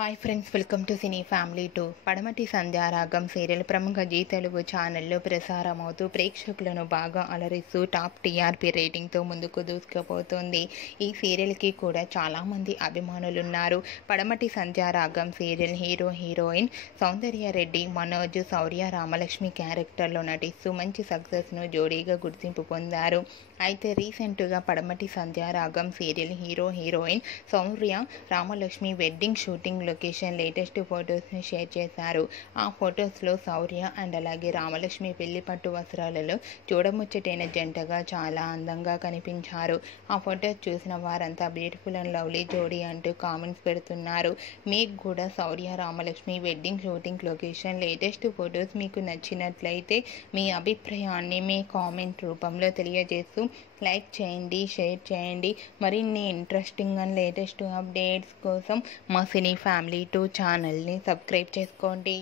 Hi friends, welcome to cine family 2. పడమటి Sandhyaragam serial ప్రముఖ G Telugu ఛానల్లో ప్రసారమవుతూ ప్రేక్షకులను బాగా అలరిస్తూ టాప్ టీఆర్పీ రేటింగ్తో ముందుకు దూసుకుపోతుంది. ఈ సీరియల్కి కూడా చాలామంది అభిమానులున్నారు. పడమటి సంధ్యారాగం సీరియల్ హీరోయిన్ సౌందర్య రెడ్డి, మనోజ్, శౌర్య, రామలక్ష్మి క్యారెక్టర్లో నటిస్తూ మంచి సక్సెస్ను జోడీగా గుర్తింపు పొందారు. అయితే రీసెంట్గా Padamati Sandhyaragam serial heroine Shaurya, Ramalakshmi wedding shooting location latest ఫొటోస్ని షేర్ చేశారు. ఆ ఫొటోస్లో శౌర్య అండ్ అలాగే రామలక్ష్మి పెళ్లి పట్టు వస్త్రాలలో చూడముచ్చటైన జంటగా చాలా అందంగా కనిపించారు. ఆ ఫొటోస్ చూసిన వారంతా బ్యూటిఫుల్ అండ్ లవ్లీ జోడీ అంటూ కామెంట్స్ పెడుతున్నారు. మీకు కూడా Shaurya, Ramalakshmi wedding shooting location latest photos మీకు నచ్చినట్లయితే మీ అభిప్రాయాన్ని మీ కామెంట్ రూపంలో తెలియజేస్తూ లైక్ చేయండి, షేర్ చేయండి. మరిన్ని ఇంట్రెస్టింగ్ అండ్ లేటెస్ట్ అప్డేట్స్ కోసం మా సినీ ఫ్యామిలీ 2 ఛానల్ని సబ్స్క్రైబ్ చేసుకోండి.